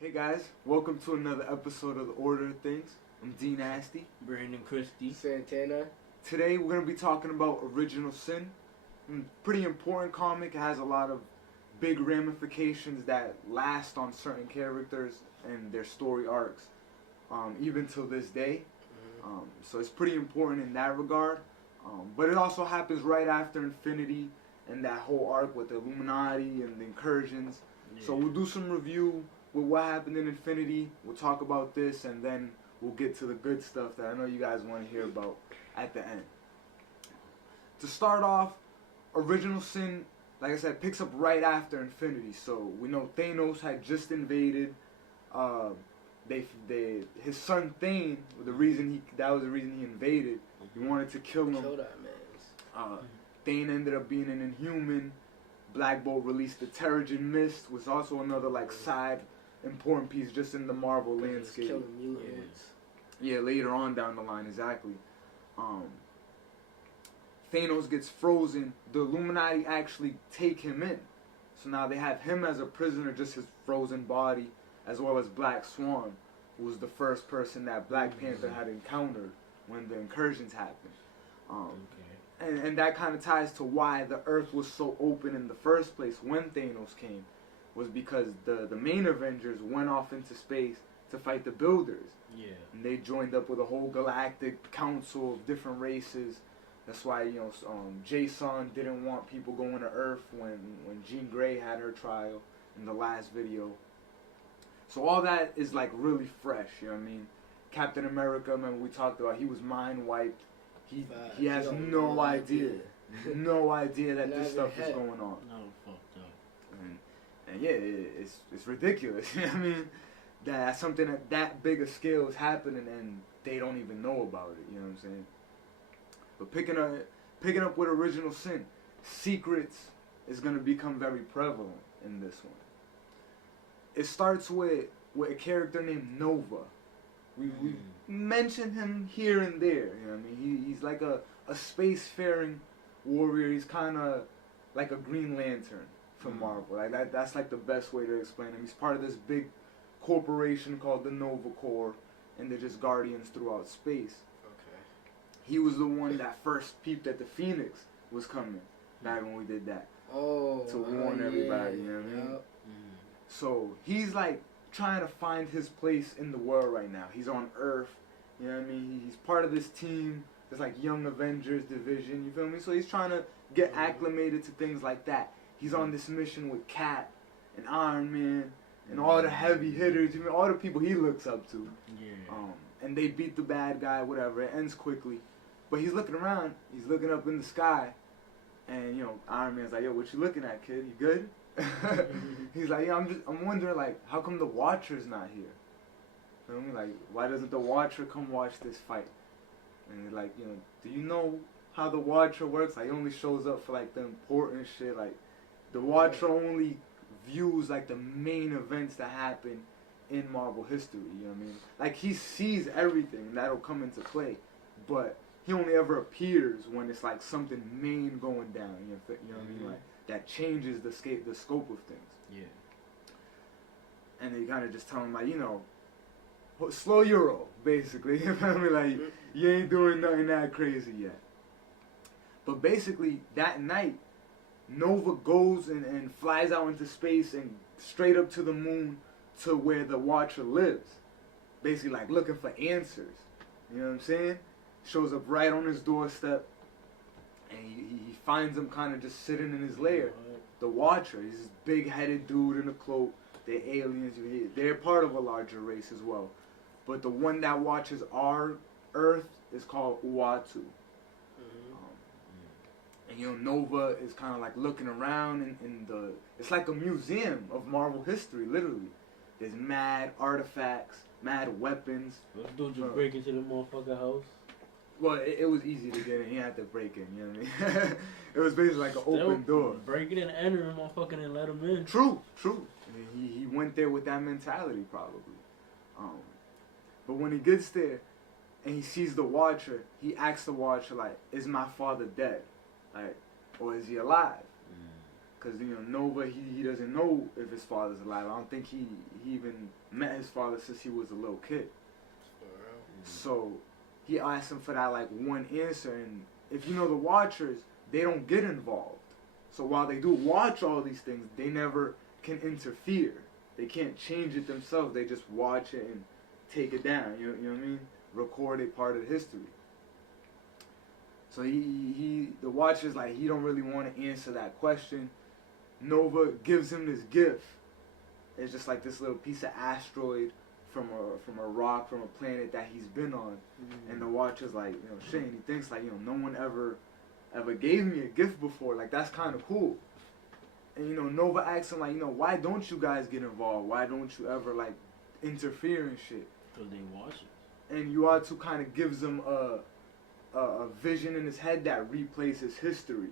Hey guys, welcome to another episode of The Order of Things. I'm D Nasty. Brandon Christie. Santana. Today we're going to be talking about Original Sin. Pretty important comic. It has a lot of big ramifications that last on certain characters and their story arcs, even till this day. So it's pretty important in that regard. But it also happens right after Infinity and that whole arc with the Illuminati and the incursions. Yeah. So we'll do some review with what happened in Infinity. We'll talk about this, and then we'll get to the good stuff that I know you guys want to hear about at the end. To start off, Original Sin, like I said, picks up right after Infinity. So we know Thanos had just invaded. His son Thane, that was the reason he invaded. He wanted to kill him. Kill that man. Thane ended up being an Inhuman. Black Bolt released the Terrigen Mist, was also another side important piece just in the Marvel landscape. Killing mutants. Yeah, later on down the line, exactly. Thanos gets frozen. The Illuminati actually take him in. So now they have him as a prisoner, just his frozen body, as well as Black Swan, who was the first person that Black Panther had encountered when the incursions happened. And that kind of ties to why the Earth was so open in the first place when Thanos came, was because the main Avengers went off into space to fight the Builders. Yeah. And they joined up with a whole galactic council of different races. That's why, Jason didn't want people going to Earth when Jean Grey had her trial in the last video. So all that is really fresh, you know what I mean? Captain America, remember we talked about, he was mind wiped. He has no idea that this stuff is going on. No, fucked up. And yeah, it's ridiculous. You know what I mean? That something at that big a scale is happening and they don't even know about it. You know what I'm saying? But picking up with Original Sin, secrets is gonna become very prevalent in this one. It starts with a character named Nova. We mentioned him here and there, you know what I mean? He's like a spacefaring warrior. He's kind of like a Green Lantern from Marvel. That's the best way to explain him. He's part of this big corporation called the Nova Corps, and they're just guardians throughout space. Okay. He was the one that first peeped at the Phoenix was coming back when we did that. Oh, to warn everybody, you know what I mean? Yep. So he's trying to find his place in the world right now. He's on Earth, you know what I mean? He's part of this team, this Young Avengers division, you feel me? So he's trying to get acclimated to things like that. He's on this mission with Cap and Iron Man and all the heavy hitters, all the people he looks up to. Yeah. And they beat the bad guy, whatever. It ends quickly. But he's looking around. He's looking up in the sky. And, Iron Man's like, yo, what you looking at, kid? You good? He's like, yeah, I'm wondering, how come the Watcher's not here? Feel me? Why doesn't the Watcher come watch this fight? And he's like, do you know how the Watcher works? He only shows up for the important shit. The Watcher only views the main events that happen in Marvel history. You know what I mean? He sees everything and that'll come into play, but he only ever appears when it's something main going down. You know what I mean? That changes the scope of things. Yeah. And they kind of just tell him slow your roll, basically. You feel me? You ain't doing nothing that crazy yet. But basically, that night, Nova goes and flies out into space and straight up to the moon to where the Watcher lives. Basically, looking for answers. You know what I'm saying? Shows up right on his doorstep. And he finds him kind of just sitting in his lair. The Watcher, he's this big-headed dude in a cloak. They're aliens. They're part of a larger race as well. But the one that watches our Earth is called Uatu. And Nova is kind of looking around in the... It's like a museum of Marvel history, literally. There's mad artifacts, mad weapons. Let's do just break into the motherfucking house. Well, it was easy to get in. He had to break in, you know what I mean? It was basically an open door. Break it and enter him, motherfucking, and let him in. True. He went there with that mentality, probably. But when he gets there and he sees the Watcher, he asks the Watcher, is my father dead? Or is he alive? because Nova he doesn't know if his father's alive. I don't think he even met his father since he was a little kid. So he asked him for that like one answer, and if you know the Watchers, they don't get involved. So while they do watch all these things, they never can interfere. They can't change it themselves. They just watch it and take it down. You know what I mean? Record it, part of the history. So the Watcher's like, he don't really want to answer that question. Nova gives him this gift. It's just like this little piece of asteroid from a rock, from a planet that he's been on. Mm-hmm. And the Watcher's like, shit, and he thinks like, no one ever gave me a gift before. Like, that's kind of cool. And, Nova asks him like, why don't you guys get involved? Why don't you ever like interfere and shit? Because they watch it. And Uatu kind of gives him a vision in his head that replays his history.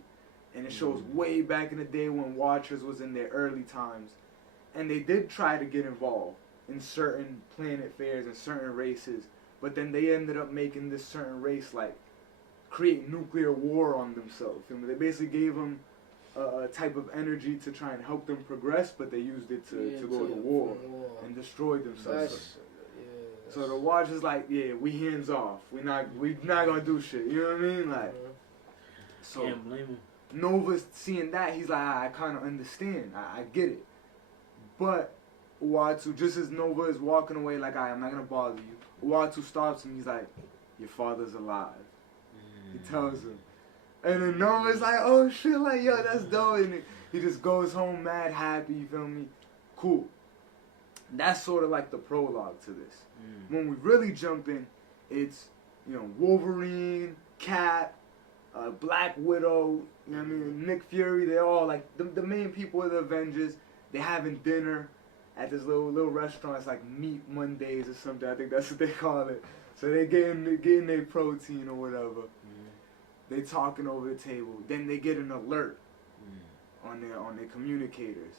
And it shows way back in the day when Watchers was in their early times. And they did try to get involved in certain planet fairs and certain races. But then they ended up making this certain race, like, create nuclear war on themselves. They basically gave them a type of energy to try and help them progress, but they used it to go to war and destroy themselves. So the Watchers like, yeah, we hands off. We not gonna do shit. You know what I mean? Like, so can't blame him. Nova's seeing that, he's like, I kind of understand. I get it. But Uatu, just as Nova is walking away, like, I'm not gonna bother you, Uatu stops him. He's like, your father's alive. He tells him. And then Nova's like, oh shit, like, yo, that's dope. And he just goes home mad happy, you feel me? Cool. That's sort of like the prologue to this. When we really jump in, it's, Wolverine, Cap, Black Widow, you know what I mean, Nick Fury, they're all like, the main people of the Avengers, they're having dinner at this little restaurant. It's like Meat Mondays or something, I think that's what they call it. So they getting their protein or whatever. They talking over the table. Then they get an alert on their communicators.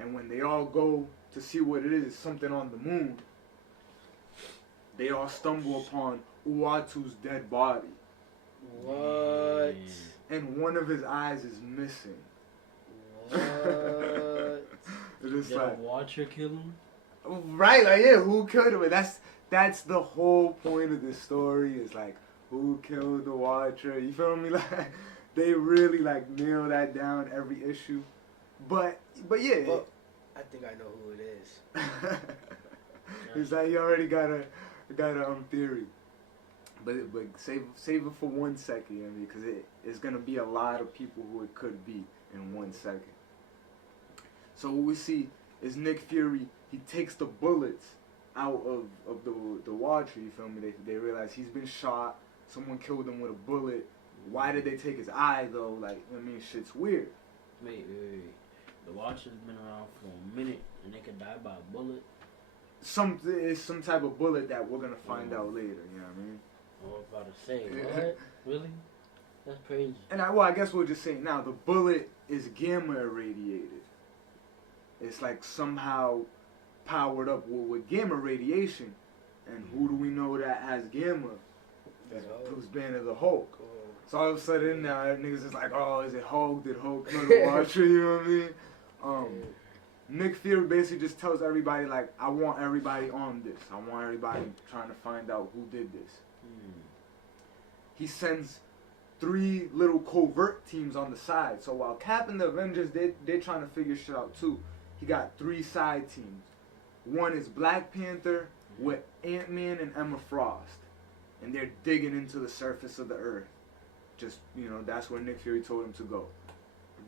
And when they all go to see what it is, it's something on the moon, they all stumble upon Uatu's dead body. What? And one of his eyes is missing. What? It's Did like, a Watcher kill him? right, like, yeah, who killed him? That's the whole point of this story, is like, who killed the Watcher? You feel me? Like, they really like nail that down every issue. But yeah. Well, I think I know who it is. It's like you already got a theory. But save it for 1 second, because it's gonna be a lot of people who it could be in 1 second. So what we see is Nick Fury. He takes the bullets out of the Watcher. You feel me? They realize he's been shot. Someone killed him with a bullet. Why did they take his eye though? Like, shit's weird. Wait. The Watcher's been around for a minute and they could die by a bullet? It's some type of bullet that we're gonna find out later, you know what I mean? I was about to say, what? Really? That's crazy. And I guess we'll just say now, the bullet is gamma irradiated. It's like somehow powered up with gamma radiation. And who do we know that has gamma? Bruce Banner, the Hulk. So all of a sudden now niggas is like, oh, is it Hulk? Did Hulk kill the Watcher? You know what I mean? Nick Fury basically just tells everybody, like, I want everybody on this. I want everybody trying to find out who did this. He sends 3 little covert teams on the side. So while Cap and the Avengers, they're trying to figure shit out too. He got 3 side teams. One is Black Panther with Ant-Man and Emma Frost. And they're digging into the surface of the earth. Just, that's where Nick Fury told him to go.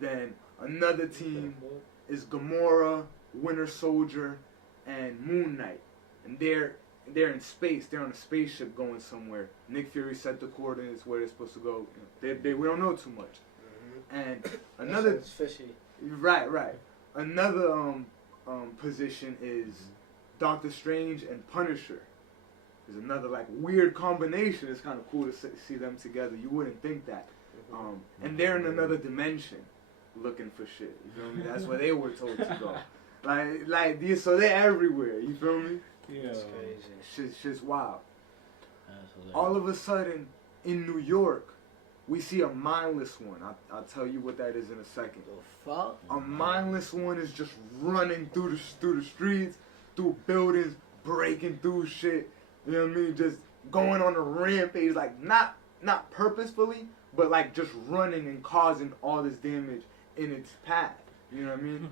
Then another team is Gamora, Winter Soldier, and Moon Knight. And they're in space. They're on a spaceship going somewhere. Nick Fury set the coordinates where they're supposed to go. We don't know too much. And another... That sounds fishy. Right. Another position is Doctor Strange and Punisher. There's another like weird combination. It's kind of cool to see them together. You wouldn't think that. And they're in another dimension, looking for shit. You feel me? That's where they were told to go. Like these, so they're everywhere. You feel me? Yeah. That's crazy. Shit's wild. That's hilarious. All of a sudden, in New York, we see a mindless one. I'll tell you what that is in a second. The fuck? A mindless one is just running through the streets, through buildings, breaking through shit. You know what I mean? Just going on a rampage, like not purposefully, but like just running and causing all this damage in its path. You know what I mean?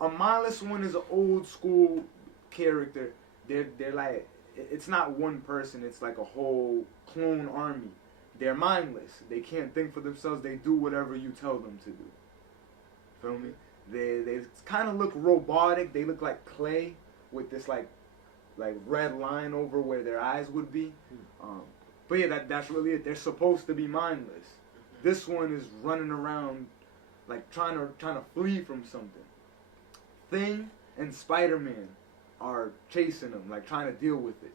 A mindless one is an old school character. They're like, it's not one person. It's like a whole clone army. They're mindless. They can't think for themselves. They do whatever you tell them to do. Feel me? They kind of look robotic. They look like clay with this like red line over where their eyes would be. But yeah, that's really it. They're supposed to be mindless. This one is running around like trying to flee from something. Thing and Spider-Man are chasing him, like trying to deal with it.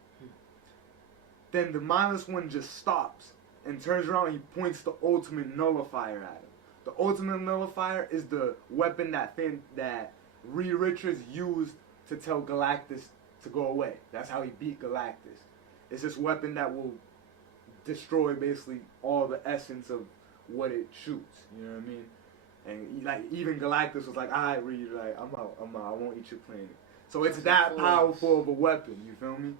Then the mindless one just stops and turns around and he points the ultimate nullifier at him. The ultimate nullifier is the weapon that Reed Richards used to tell Galactus to go away. That's how he beat Galactus. It's this weapon that will destroy basically all the essence of what it shoots. You know what I mean? And like even Galactus was like, "Alright, Reed, like I'm out. I won't eat your planet." So it's that powerful of a weapon. You feel me?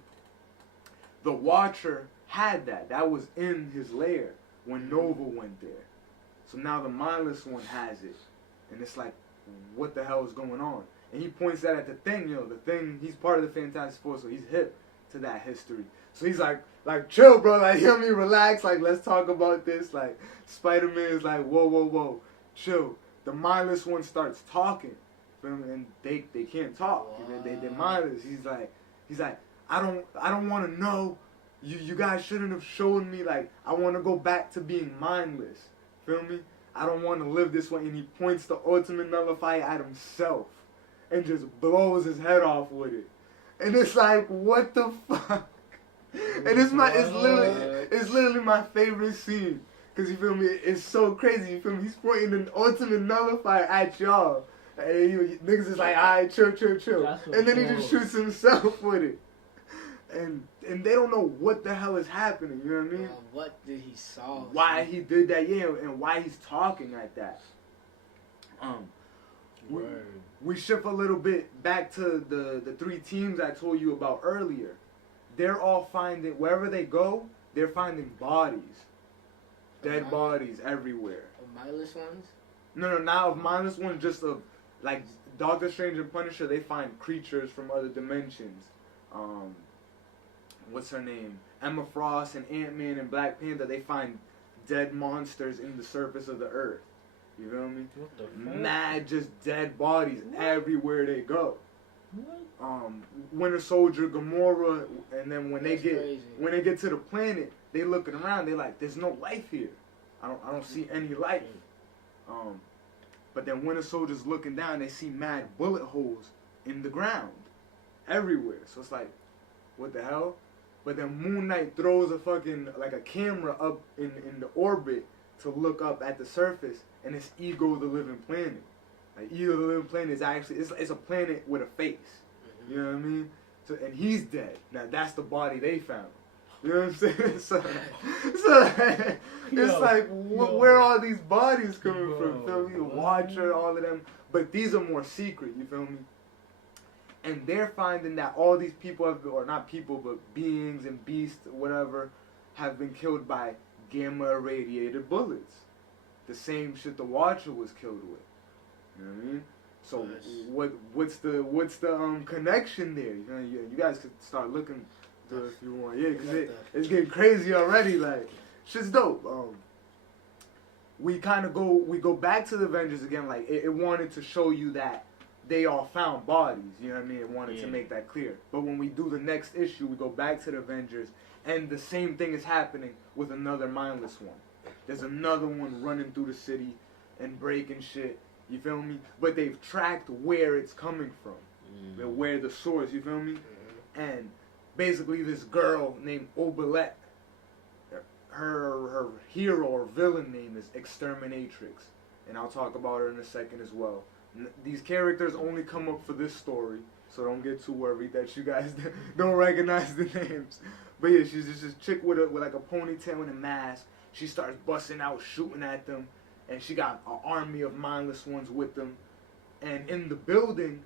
The Watcher had that. That was in his lair when Nova went there. So now the mindless one has it, and it's like, what the hell is going on? And he points that at the Thing. You know, the Thing. He's part of the Fantastic Four, so he's hip to that history. So he's like, chill, bro. Like, hear me, relax. Like, let's talk about this. Like, Spider-Man is like, whoa, chill. The mindless one starts talking, feel me? And they can't talk. They're mindless. He's like, I don't want to know. You guys shouldn't have shown me. Like, I want to go back to being mindless. Feel me? I don't want to live this way. And he points the ultimate nullifier at himself and just blows his head off with it. And it's like, what the fuck? And it's literally my favorite scene. Cause you feel me? It's so crazy. You feel me? He's pointing an ultimate nullifier at y'all. And niggas is like, alright, chill. And then he just shoots himself with it. And they don't know what the hell is happening. You know what I mean? What did he solve? Why he did that? Yeah, and why he's talking like that. We shift a little bit back to the three teams I told you about earlier. They're all finding, wherever they go, they're finding bodies. Dead bodies everywhere. Of mindless ones? No, not of mindless ones, just of, like, Doctor Strange and Punisher, they find creatures from other dimensions. What's her name? Emma Frost and Ant-Man and Black Panther, they find dead monsters in the surface of the earth. You feel me? What the fuck? Mad, just dead bodies everywhere they go. What? Winter Soldier, Gamora, and then when they get crazy. to the planet, they looking around. They like, there's no life here. I don't see any life. But then Winter Soldier's looking down. They see mad bullet holes in the ground everywhere. So it's like, what the hell? But then Moon Knight throws a fucking like a camera up in the orbit to look up at the surface, and it's Ego the Living Planet. Like, Ego the Living Planet is actually it's a planet with a face. You know what I mean? So, and he's dead. Now that's the body they found. You know what I'm saying? So it's like, where are all these bodies coming from? Feel me? The Watcher, all of them. But these are more secret. You feel me? And they're finding that all these people or not people, but beings and beasts, whatever, have been killed by gamma irradiated bullets. The same shit the Watcher was killed with. You know what I mean? So what's the connection there? You know, you guys could start looking to it if you want. Yeah, because it's getting crazy already. Like, shit's dope. We go back to the Avengers again. Like, it wanted to show you that they all found bodies. You know what I mean? It wanted to make that clear. But when we do the next issue, we go back to the Avengers, and the same thing is happening with another mindless one. There's another one running through the city and breaking shit. You feel me? But they've tracked where it's coming from. Where the source, you feel me? And basically this girl named Obelette, her hero or villain name is Exterminatrix. And I'll talk about her in a second as well. These characters only come up for this story, so don't get too worried that you guys don't recognize the names. But yeah, she's just this chick with like a ponytail and a mask. she starts busting out, shooting at them, and she got an army of mindless ones with them. And in the building,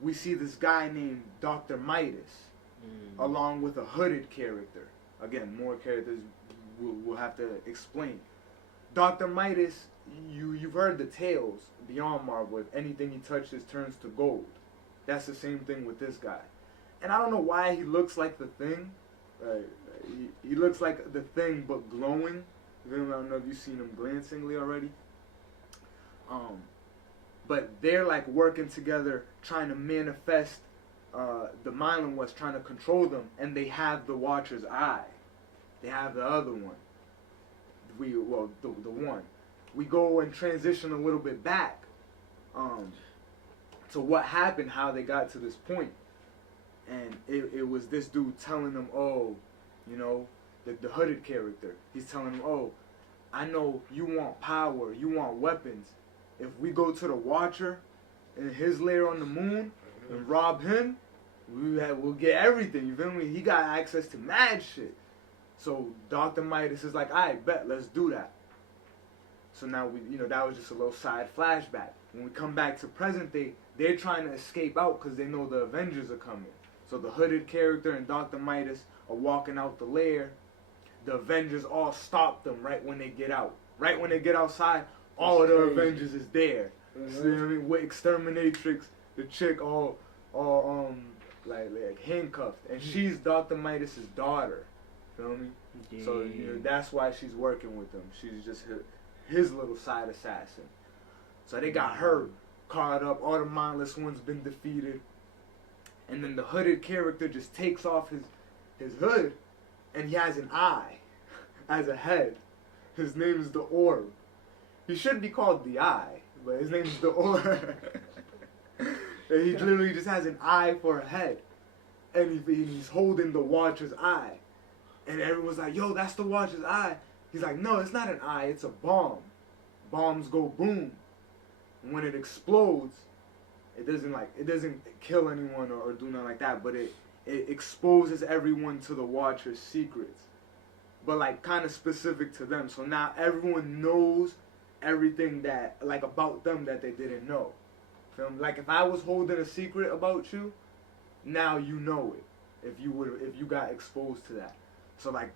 we see this guy named Dr. Midas, along with a hooded character. Again, more characters we'll have to explain. Dr. Midas, you've heard the tales beyond Marvel. If anything he touches turns to gold. That's the same thing with this guy. And I don't know why he looks like the Thing. He looks like the Thing, but glowing. I don't know if you've seen him glancingly already. But they're like working together, trying to manifest the Mylan was trying to control them, and they have the Watcher's eye. They have the other one. The one. We go and transition a little bit back to what happened, how they got to this point. And it was this dude telling them, oh, you know, the hooded character. He's telling them, oh, I know you want power, you want weapons. If we go to the Watcher in his lair on the moon and rob him, we'll get everything, you feel me? He got access to mad shit. So Dr. Midas is like, I bet, let's do that. So now that was just a little side flashback. When we come back to present day, they're trying to escape out because they know the Avengers are coming. So the hooded character and Dr. Midas are walking out the lair. The Avengers all stop them right when they get out. Right when they get outside, all of the Avengers is there. So, you know what I mean? With Exterminatrix, the chick all like handcuffed, and she's Dr. Midas' daughter. Feel me? Yeah. So that's why she's working with him. She's just his little side assassin. So they got her caught up. All the mindless ones been defeated, and then the hooded character just takes off his hood, and he has an eye as a head. His name is the Orb. He should be called the Eye, but his name is the Orb. And he literally just has an eye for a head, and he's holding the Watcher's eye. And everyone's like, yo, that's the Watcher's eye. He's like, no, it's not an eye, it's a bomb. Bombs go boom. And when it explodes, it doesn't kill anyone or do nothing like that, but it exposes everyone to the Watcher's secrets. But like kind of specific to them. So now everyone knows everything that like about them that they didn't know. Like if I was holding a secret about you, now you know it. If you got exposed to that. So like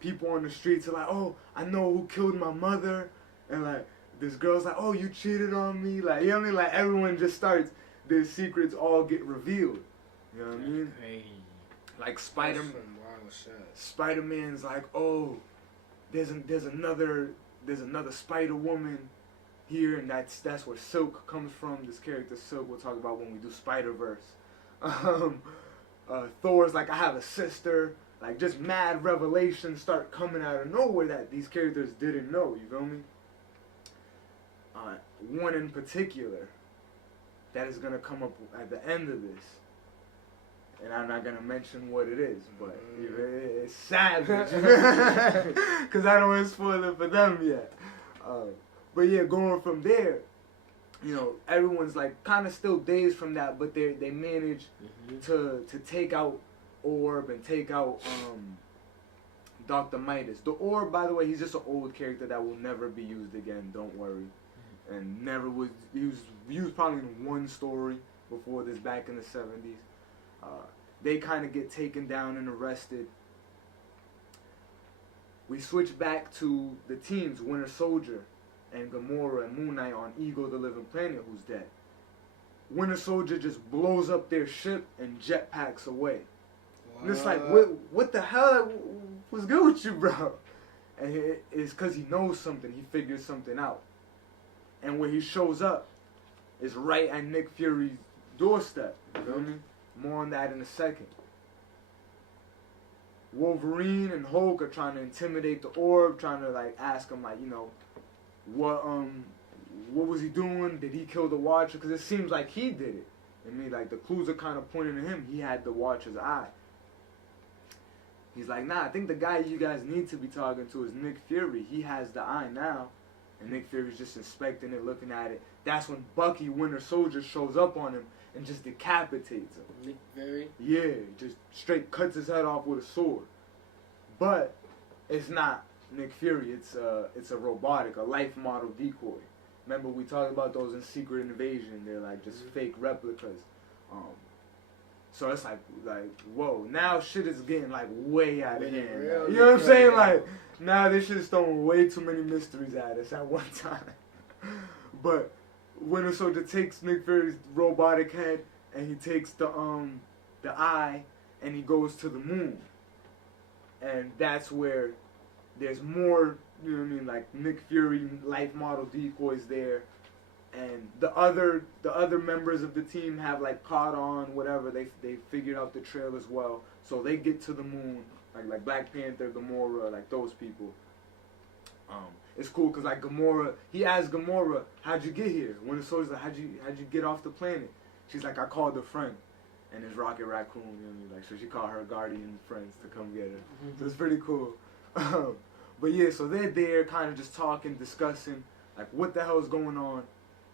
people on the streets are like, oh, I know who killed my mother, and like this girl's like, oh, you cheated on me, like, you know what I mean? Like everyone just starts, their secrets all get revealed. You know what I mean? Crazy. Like Spider-Man's like, oh, there's another Spider Woman here, and that's where Silk comes from. This character Silk we'll talk about when we do Spider-Verse. Thor's like, I have a sister. Like, just mad revelations start coming out of nowhere that these characters didn't know, you feel me? One in particular that is going to come up at the end of this, and I'm not going to mention what it is, but it's savage, because I don't want to spoil it for them yet. But yeah, going from there, you know, everyone's like kind of still dazed from that, but they manage to take out Orb and take out Dr. Midas. The Orb, by the way, he's just an old character that will never be used again, don't worry. And never was used probably in one story before this back in the 70s. They kind of get taken down and arrested. We switch back to the teams, Winter Soldier and Gamora and Moon Knight on Ego the Living Planet, who's dead. Winter Soldier just blows up their ship and jetpacks away. And it's like, what the hell was good with you, bro? And it's because he knows something. He figures something out. And when he shows up, it's right at Nick Fury's doorstep. You feel me? More on that in a second. Wolverine and Hulk are trying to intimidate the Orb, trying to like ask him like, you know, what was he doing? Did he kill the Watcher? Because it seems like he did it. I mean, like the clues are kind of pointing to him. He had the Watcher's eye. He's like, nah, I think the guy you guys need to be talking to is Nick Fury. He has the eye now. And Nick Fury's just inspecting it, looking at it. That's when Bucky, Winter Soldier, shows up on him and just decapitates him. Nick Fury? Yeah, just straight cuts his head off with a sword. But it's not Nick Fury. It's a robotic, a life model decoy. Remember we talked about those in Secret Invasion? They're like just fake replicas. So it's like whoa, now shit is getting like way out of hand. You know what I'm saying? Like now this shit is throwing way too many mysteries at us at one time. But Winter Soldier takes Nick Fury's robotic head and he takes the eye and he goes to the moon. And that's where there's more, you know what I mean, like Nick Fury life model decoys there, and the other members of the team have like caught on, whatever, they figured out the trail as well, so they get to the moon, like Black Panther, Gamora, like those people. It's cool because like Gamora, he asked Gamora, how'd you get here? When the soldier's like, how'd you get off the planet? She's like, I called a friend. And it's Rocket Raccoon, you know what I mean? Like, so she called her guardian friends to come get her. So it's pretty cool. But yeah, so they're there kind of just talking, discussing, like, what the hell is going on.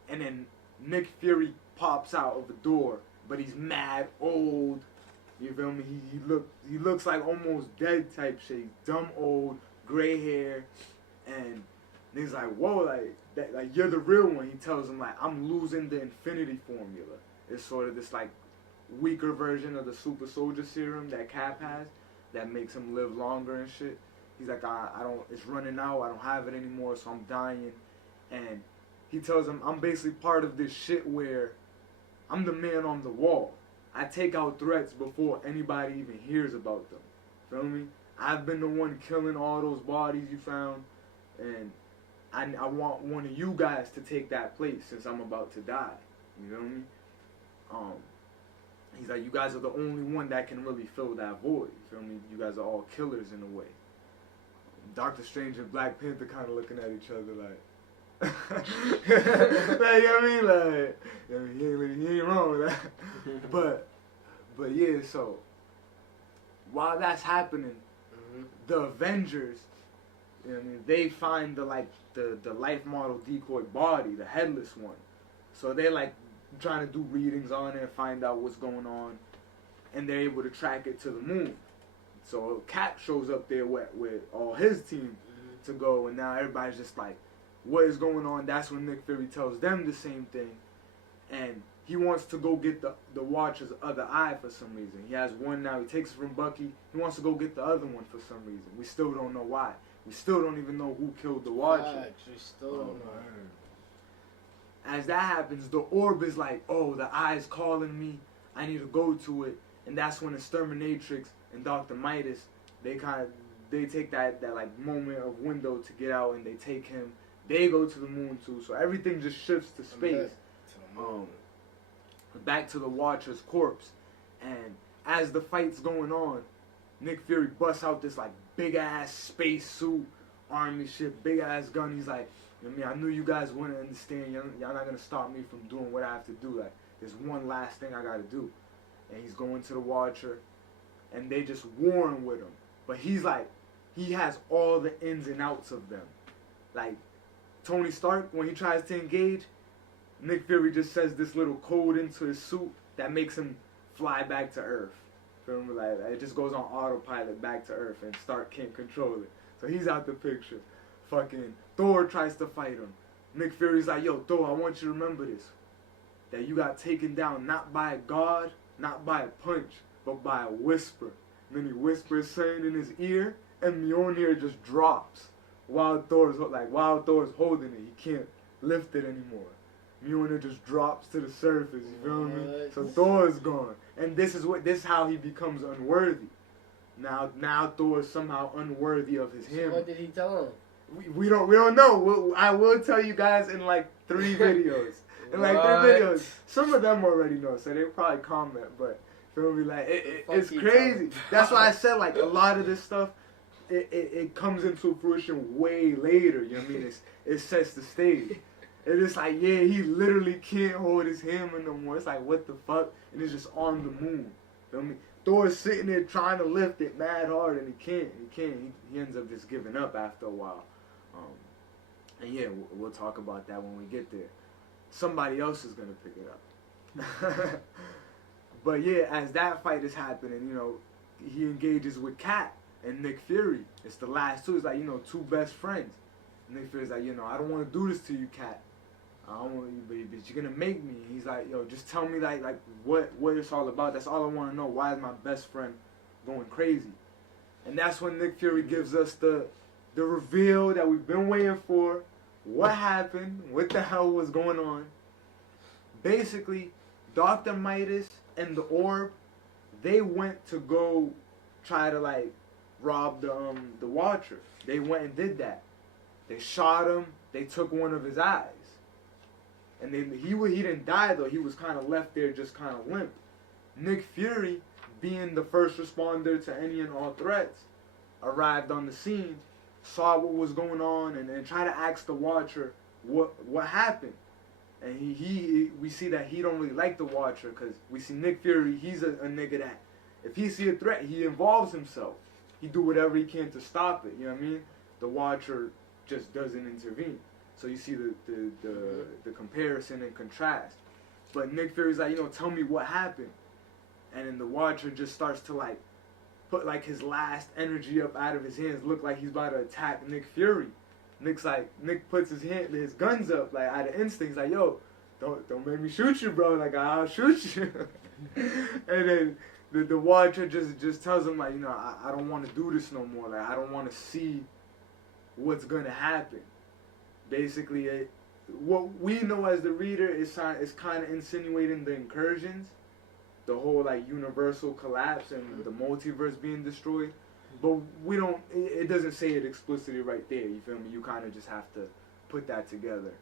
And then Nick Fury pops out of the door, but he's mad old. You feel me? He looks like almost dead type shit. Dumb old, gray hair. And he's like, whoa, like you're the real one. He tells him, like, I'm losing the Infinity Formula. It's sort of this, like, weaker version of the super soldier serum that Cap has that makes him live longer and shit. He's like, I don't, it's running out, I don't have it anymore, so I'm dying. And he tells him, I'm basically part of this shit where I'm the man on the wall. I take out threats before anybody even hears about them. Feel me? I've been the one killing all those bodies you found, and I want one of you guys to take that place since I'm about to die. You feel me? He's like, you guys are the only one that can really fill that void. You feel me? You guys are all killers in a way. Doctor Strange and Black Panther kind of looking at each other like, like, you know what I mean? Like, you know, he ain't wrong with that. But yeah, so while that's happening, the Avengers, you know what I mean, they find the life model decoy body, the headless one. So they like trying to do readings on it and find out what's going on, and they're able to track it to the moon. So Cap shows up there with all his team to go, and now everybody's just like, what is going on? That's when Nick Fury tells them the same thing, and he wants to go get the Watcher's other eye for some reason. He has one now, he takes it from Bucky, he wants to go get the other one for some reason. We still don't know why. We still don't even know who killed the Watcher. We still don't know. As that happens, the orb is like, oh, the eye's calling me, I need to go to it. And that's when Exterminatrix and Dr. Midas, they take that like moment of window to get out, and they take him. They go to the moon too, so everything just shifts to space. Back to the Watcher's corpse. And as the fight's going on, Nick Fury busts out this like big ass space suit, army shit, big ass gun. He's like, I mean, I knew you guys wouldn't understand. Y'all not gonna stop me from doing what I have to do. Like, there's one last thing I gotta do. And he's going to the Watcher, and they just warring with him. But he's like, he has all the ins and outs of them. Like, Tony Stark, when he tries to engage, Nick Fury just says this little code into his suit that makes him fly back to Earth. Feel me? Like, it just goes on autopilot back to Earth, and Stark can't control it. So he's out the picture. Fucking Thor tries to fight him. Nick Fury's like, yo, Thor, I want you to remember this. That you got taken down not by a god, not by a punch, but by a whisper. And then he whispers something in his ear, and Mjolnir just drops. While Thor's holding it, he can't lift it anymore. Mjolnir just drops to the surface, you feel me? So Thor is gone. And this is how he becomes unworthy. Now Thor is somehow unworthy of his hammer. So what did he tell him? We don't know. I will tell you guys in like 3 videos. In like 3 videos. Some of them already know, so they'll probably comment, but feel me, like it's crazy. That's why I said like a lot of this stuff it comes into fruition way later, you know what I mean? It sets the stage. And it's like, yeah, he literally can't hold his hammer no more. It's like, what the fuck? And it's just on the moon. Feel me? Thor's sitting there trying to lift it mad hard, and he can't. He ends up just giving up after a while. And yeah, we'll talk about that when we get there. Somebody else is going to pick it up. But yeah, as that fight is happening, you know, he engages with Cat. and Nick Fury. It's the last two. It's like, two best friends. Nick Fury's like, I don't want to do this to you, Cat. I don't want you, but you're gonna make me. He's like, just tell me like what it's all about. That's all I want to know. Why is my best friend going crazy? And that's when Nick Fury gives us the reveal that we've been waiting for. What happened? What the hell was going on? Basically, Dr. Midas and the Orb, they went to go try to like rob the Watcher. They went and did that. They shot him. They took one of his eyes. And then he didn't die though. He was kind of left there, just kind of limp. Nick Fury, being the first responder to any and all threats, arrived on the scene, saw what was going on, and tried to ask the Watcher what happened. And we see that he don't really like the Watcher, because we see Nick Fury, he's a nigga that if he see a threat, he involves himself. He do whatever he can to stop it. You know what I mean? The Watcher just doesn't intervene. So you see the comparison and contrast. But Nick Fury's like, tell me what happened. And then the Watcher just starts to like put like his last energy up out of his hands, look like he's about to attack Nick Fury. Nick puts his guns up like out of instinct. He's like, yo, don't make me shoot you, bro. Like I'll shoot you. And then the Watcher just tells him like, I don't want to do this no more. Like I don't want to see what's gonna happen. Basically, what we know as the reader is kind of insinuating the incursions, the whole like universal collapse and the multiverse being destroyed. But we don't. It doesn't say it explicitly right there. You feel me? You kind of just have to put that together.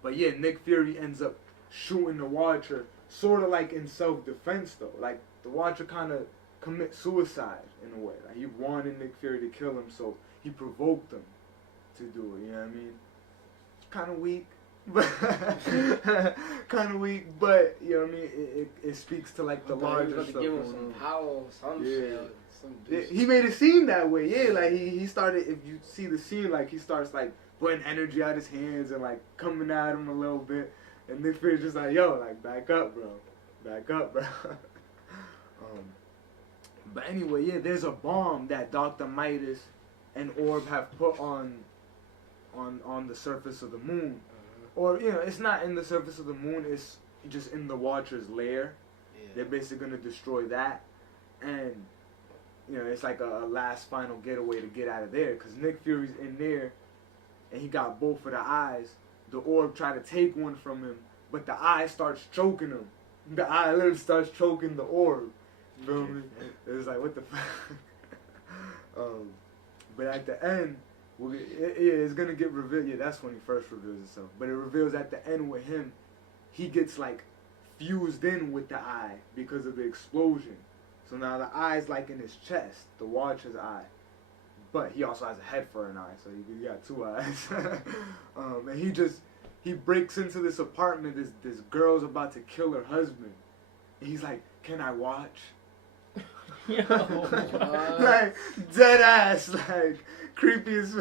But yeah, Nick Fury ends up shooting the Watcher, sort of like in self-defense though. Like the Watcher kind of commits suicide in a way. Like he wanted Nick Fury to kill him, so he provoked him to do it. You know what I mean? Kind of weak, but kind of weak. But you know what I mean? It speaks to like the larger stuff. Give him some power or some shit. He made it seem that way. Yeah, like he started. If you see the scene, like he starts like putting energy out his hands and like coming at him a little bit. And Nick Fury's just like, yo, like back up, bro. Back up, bro. But anyway, yeah, there's a bomb that Dr. Midas and Orb have put on the surface of the moon. Or, it's not in the surface of the moon, it's just in the Watcher's lair. Yeah. They're basically going to destroy that. And, it's like a last final getaway to get out of there. Because Nick Fury's in there, and he got both of the eyes. The Orb tried to take one from him, but the eye starts choking him. The eye literally starts choking the Orb. You feel me? It was like, what the fuck? But at the end, it's going to get revealed. Yeah, that's when he first reveals himself. But it reveals at the end with him, he gets like fused in with the eye because of the explosion. So now the eye's like in his chest, the Watcher's eye. But he also has a head for an eye, so he got two eyes. And he breaks into this apartment. This girl's about to kill her husband. And he's like, can I watch? Yo, like dead ass, like creepy as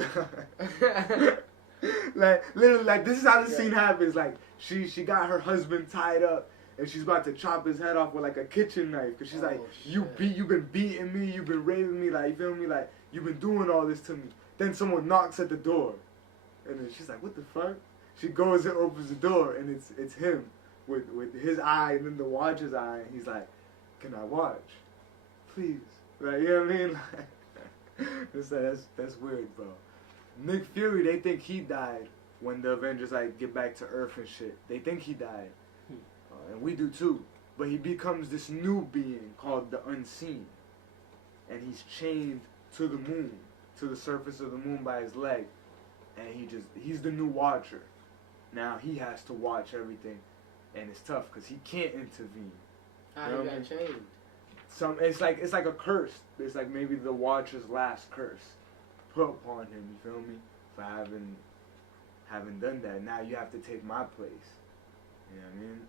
like literally, like this is how the scene happens. Like she got her husband tied up and she's about to chop his head off with like a kitchen knife because she's like, you've been beating me, you've been raping me, like you feel me, like you've been doing all this to me. Then someone knocks at the door, and then she's like, what the fuck? She goes and opens the door, and it's him with his eye and then the Watcher's eye, and he's like, can I watch? Please. Like, you know what I mean? Like, that's weird, bro. Nick Fury, they think he died when the Avengers like get back to Earth and shit. They think he died. And we do too. But he becomes this new being called the Unseen. And he's chained to the moon, to the surface of the moon by his leg. And he's the new Watcher. Now he has to watch everything. And it's tough because he can't intervene. How you got chained? It's like a curse. It's like maybe the Watcher's last curse put upon him. You feel me? For having done that. Now you have to take my place. You know what I mean?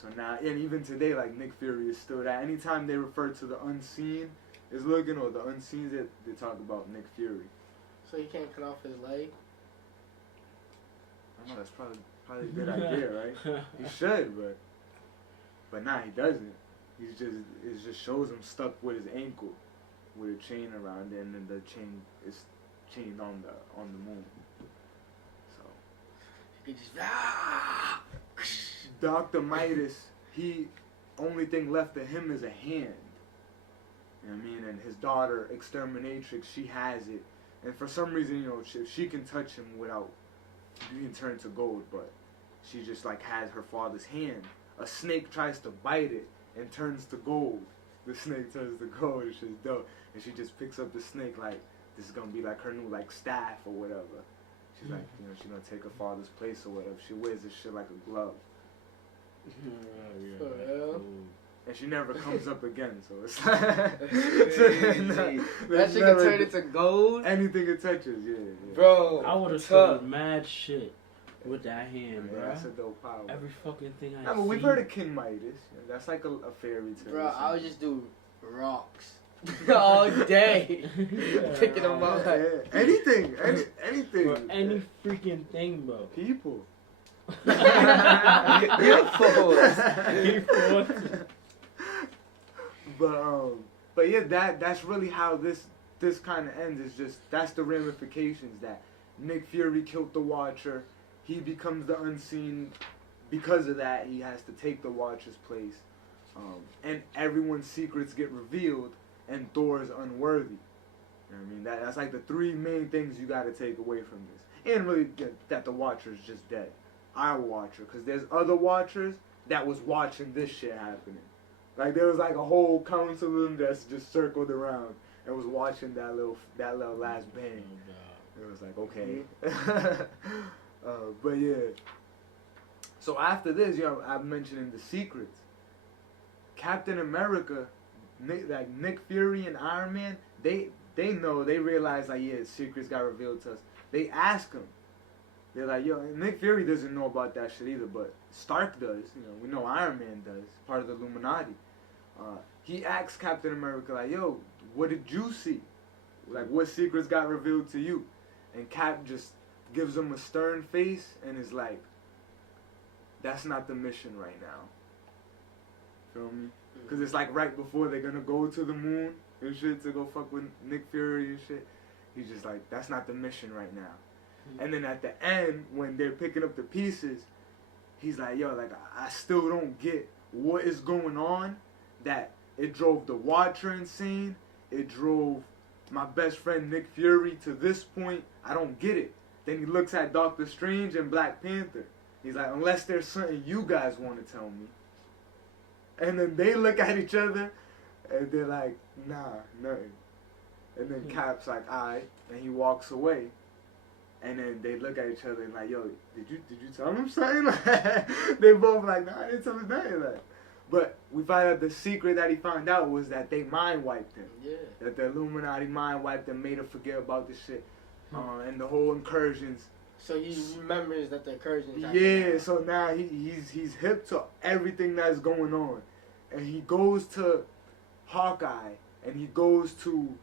So now, and even today, like Nick Fury is still that. Anytime they refer to the Unseen is looking or the Unseen, they talk about Nick Fury. So he can't cut off his leg? I know that's probably a good idea, right? He should, but nah, he doesn't. It just shows him stuck with his ankle. with a chain around it, and then the chain is chained on the moon. So He just Dr. Midas, he only thing left of him is a hand. You know what I mean? And his daughter, Exterminatrix, she has it. And for some reason, you know, she can touch him without being turned to gold, but she just like has her father's hand. A snake tries to bite it and turns to gold. The snake turns to gold, and she's dope. And she just picks up the snake like this is gonna be like her new like staff or whatever. She's like, you know, she's gonna take her father's place or whatever. She wears this shit like a glove. For real? And she never comes up again, so it's like that shit can turn into gold. Anything it touches, yeah. Bro, I would have sold mad shit with that hand, bro. That's a dope power. Every fucking thing I see. But we've heard of King Midas. That's like a fairy tale. Bro, I would just do rocks all day, picking them up. Anything, anything. For any freaking thing, bro. People. But yeah, that's really how this kind of ends. Is just that's the ramifications that Nick Fury killed the Watcher. He becomes the Unseen. Because of that, he has to take the Watcher's place, and everyone's secrets get revealed, and Thor is unworthy. You know what I mean? That's like the three main things you got to take away from this, and really that the Watcher is just dead. Our Watcher, because there's other Watchers that was watching this shit happening. Like there was like a whole council of them that's just circled around and was watching that little last bang. It was like okay, but yeah. So after this, you know, I'm mentioning the secrets. Captain America, Nick Fury and Iron Man, they know, they realize like yeah, secrets got revealed to us. They ask him. They're like, yo, Nick Fury doesn't know about that shit either, but Stark does. You know, we know Iron Man does, part of the Illuminati. He asks Captain America, like, yo, what did you see? Like, what secrets got revealed to you? And Cap just gives him a stern face and is like, that's not the mission right now. Feel me? Because it's like right before they're going to go to the moon and shit to go fuck with Nick Fury and shit. He's just like, that's not the mission right now. And then at the end, when they're picking up the pieces, he's like, yo, like, I still don't get what is going on. That it drove the Watcher insane. It drove my best friend Nick Fury to this point. I don't get it. Then he looks at Doctor Strange and Black Panther. He's like, unless there's something you guys want to tell me. And then they look at each other, and they're like, nah, nothing. And then Cap's like, alright, and he walks away. And then they look at each other and like, yo, did you tell him something? They both like, nah, I didn't tell him nothing. Like, but we find out the secret that he found out was that they mind wiped him. Yeah. That the Illuminati mind wiped him, made him forget about this shit, and the whole incursions. So he remembers that the incursions. Yeah. So now he's hip to everything that's going on, and he goes to Hawkeye and he goes to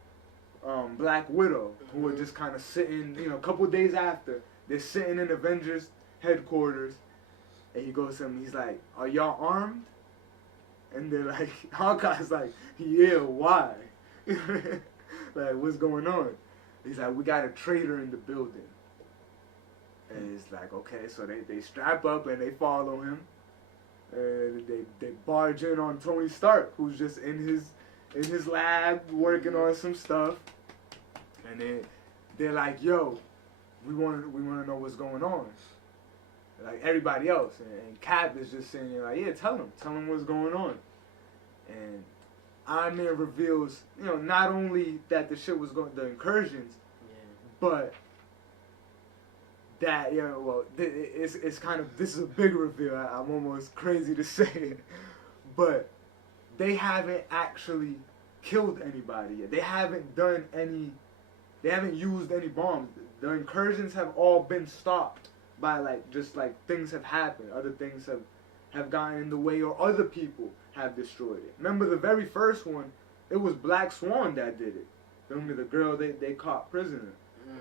Black Widow, who are just kind of sitting, you know, a couple of days after, they're sitting in Avengers headquarters, and he goes to them, he's like, are y'all armed? And they're like, Hawkeye's like, yeah, why? Like, what's going on? He's like, we got a traitor in the building. And it's like, okay, so they strap up and they follow him, and they barge in on Tony Stark, who's just in his lab working on some stuff, and they're like, yo, we want to know what's going on, like everybody else, and Cap is just saying, like, yeah, tell him what's going on, and Iron Man reveals, you know, not only that the shit was going, the incursions, but that, you know, well, it's kind of, this is a big reveal. I'm almost crazy to say it, but they haven't actually killed anybody yet. They haven't used any bombs. The incursions have all been stopped by just things have happened. Other things have gotten in the way, or other people have destroyed it. Remember the very first one, it was Black Swan that did it. Feel me? The girl they caught prisoner.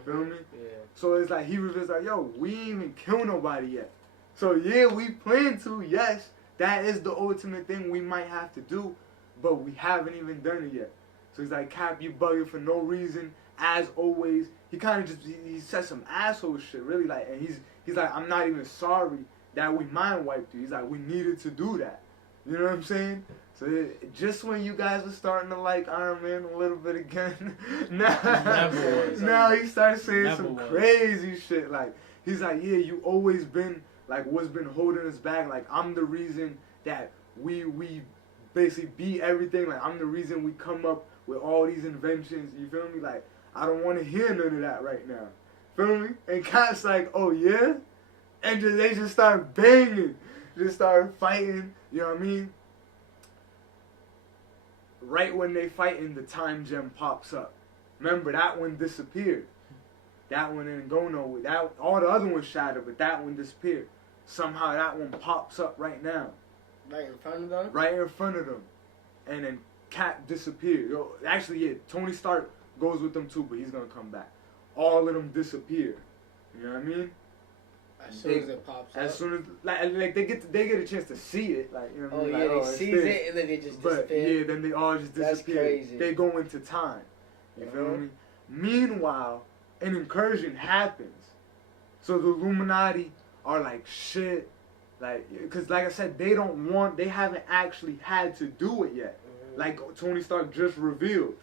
Feel me? Yeah. So it's like, he reveals like, yo, we ain't even kill nobody yet. So yeah, we plan to, yes. That is the ultimate thing we might have to do, but we haven't even done it yet. So he's like, Cap, you bugging for no reason, as always. He kind of just, he said some asshole shit, really, like, and he's like, I'm not even sorry that we mind wiped you. He's like, we needed to do that. You know what I'm saying? So just when you guys were starting to like Iron Man a little bit again, now he started saying some crazy shit. Like, he's like, yeah, you always been, like, what's been holding us back. Like, I'm the reason that we basically beat everything. Like, I'm the reason we come up with all these inventions. You feel me? Like, I don't want to hear none of that right now. Feel me? And Cap's like, oh, yeah? And they just start banging. Just start fighting. You know what I mean? Right when they fighting, the time gem pops up. Remember, that one disappeared. That one didn't go nowhere. That, all the other ones shattered, but that one disappeared. Somehow that one pops up right now. Right in front of them? Right in front of them. And then Cap disappeared. Yo, actually, yeah, Tony Stark goes with them too, but he's going to come back. All of them disappear. You know what I mean? As soon as it pops up. As soon as, like they get a chance to see it. Like, you know what I mean? Oh, like, yeah, they sees it and then they just disappear. But, yeah, then they all just disappear. That's crazy. They go into time. You feel me? Meanwhile, an incursion happens. So the Illuminati are like, shit. Like, because like I said, they haven't actually had to do it yet. Like Tony Stark just revealed.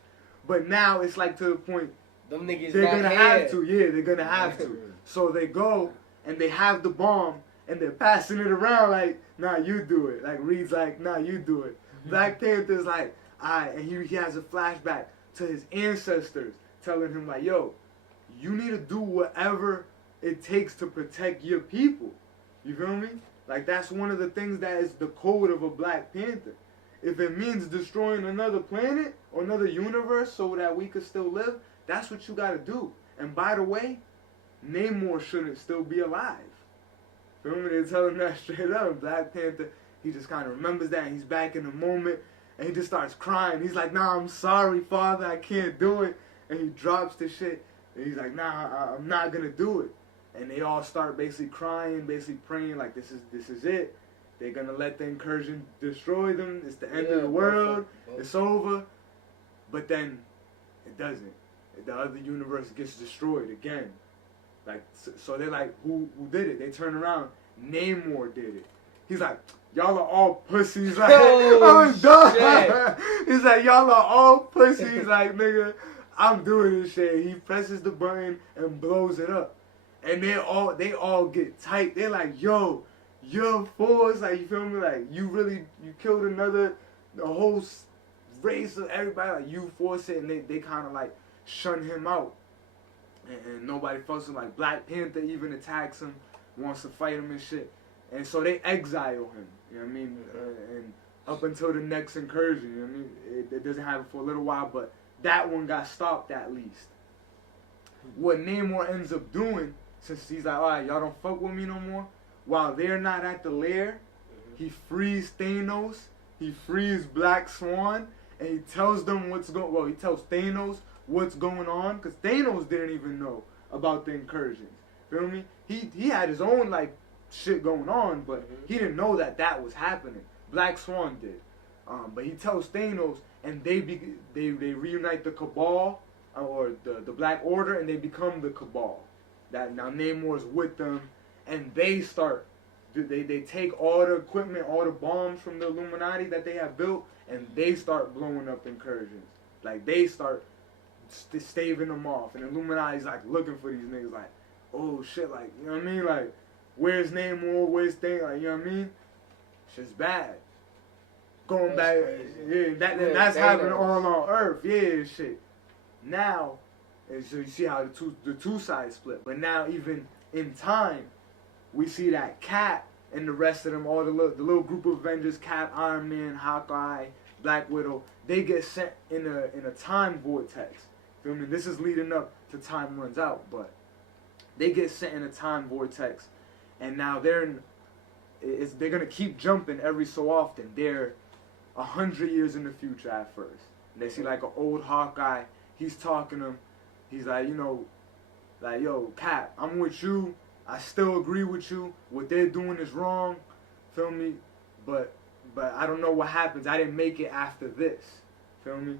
But now it's like to the point, them niggas they're going to here. have to. Yeah, they're going to have to. So they go and they have the bomb and they're passing it around like, nah, you do it. Like Reed's like, nah, you do it. Black Panther's like, alright, and he has a flashback to his ancestors telling him like, yo, you need to do whatever it takes to protect your people. You feel me? Like, that's one of the things that is the code of a Black Panther. If it means destroying another planet or another universe so that we could still live, that's what you gotta do. And by the way, Namor shouldn't still be alive. Feel me? They're telling that straight up. Black Panther, he just kind of remembers that and he's back in the moment and he just starts crying. He's like, nah, I'm sorry, Father, I can't do it. And he drops the shit and he's like, nah, I'm not gonna do it. And they all start basically crying, basically praying like this is it. They're gonna let the incursion destroy them. It's the end of the world. It's over. But then it doesn't. The other universe gets destroyed again. Like, so they're like, who did it? They turn around. Namor did it. He's like, y'all are all pussies. Like, I'm done. He's like, y'all are all pussies. Like, nigga, I'm doing this shit. He presses the button and blows it up. And they all get tight. They're like, yo, you're force. Like, you feel me? Like, you killed a whole race of everybody. Like, you force it. And they kind of like shun him out. And nobody fucks him. Like, Black Panther even attacks him, wants to fight him and shit. And so they exile him. You know what I mean? And up until the next incursion, you know what I mean? It doesn't happen for a little while, but that one got stopped at least. What Namor ends up doing, since he's like, alright, y'all don't fuck with me no more, while they're not at the lair, he frees Thanos, he frees Black Swan, and he tells them he tells Thanos what's going on, because Thanos didn't even know about the incursions. Feel me? He had his own, like, shit going on, but he didn't know that was happening. Black Swan did. But he tells Thanos, and they reunite the Cabal, or the Black Order, and they become the Cabal. That now Namor's with them, and they take all the equipment, all the bombs from the Illuminati that they have built, and they start blowing up incursions. Like, they start staving them off, and the Illuminati's like looking for these niggas, like, oh shit, like, you know what I mean? Like, where's Namor? Where's Thanos? Like, you know what I mean? Shit's bad. Going back, crazy. Yeah, that's happening all on Earth. Yeah, shit. Now, so you see how the two sides split. But now, even in time, we see that Cap and the rest of them, all the little group of Avengers, Cap, Iron Man, Hawkeye, Black Widow, they get sent in a time vortex. Feel me? This is leading up to time runs out, but they get sent in a time vortex, and now they're gonna keep jumping every so often. They're 100 years in the future at first. And they see like an old Hawkeye. He's talking to him. He's like, you know, like, yo, Cap, I'm with you. I still agree with you. What they're doing is wrong. Feel me? But I don't know what happens. I didn't make it after this. Feel me?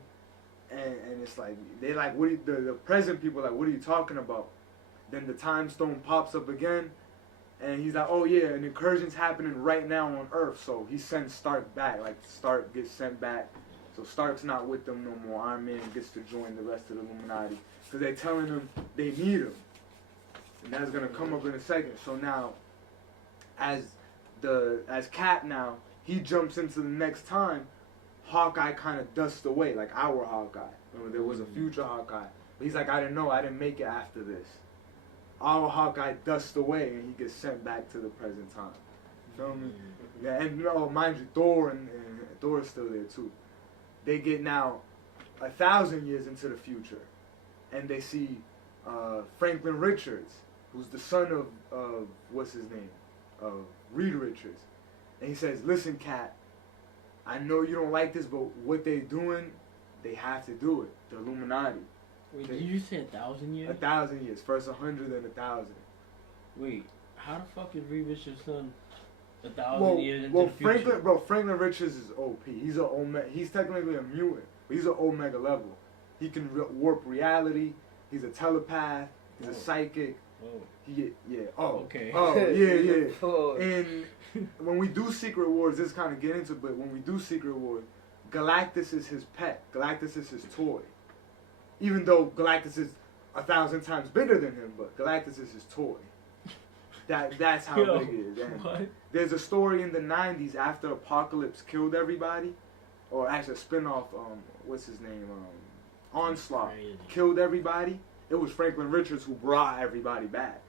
and it's like they like what the present people are like, what are you talking about? Then the time stone pops up again, and he's like, oh yeah, an incursion's happening right now on Earth. So he sends Stark back. Like Stark gets sent back. So Stark's not with them no more. Iron Man gets to join the rest of the Illuminati because they're telling him they need him, and that's gonna come up in a second. So now, as Cap now, he jumps into the next time. Hawkeye kind of dusts away, like our Hawkeye. Remember, there was a future Hawkeye. But he's like, I didn't know, I didn't make it after this. Our Hawkeye dusts away and he gets sent back to the present time. You feel me? Yeah, and mind you, Thor and Thor is still there too. They get now 1,000 years into the future, and they see Franklin Richards, who's the son of what's his name, of Reed Richards, and he says, "Listen, Cat, I know you don't like this, but what they're doing, they have to do it. The Illuminati." Wait, did you say 1,000 years? 1,000 years. First 100, then 1,000. Wait, how the fuck is Reed Richards' son 1,000 years into the future? Franklin Richards is OP. He's technically a mutant, but he's an Omega level. He can warp reality. He's a telepath. He's a psychic. Okay. And when we do Secret Wars, this kind of get into, but when we do Secret Wars, Galactus is his pet. Galactus is his toy. Even though Galactus is 1,000 times bigger than him, but Galactus is his toy. That's how big it is. And what? there's a story in the 90s after Apocalypse killed everybody, or actually a spinoff, what's his name, Onslaught, killed everybody. It was Franklin Richards who brought everybody back.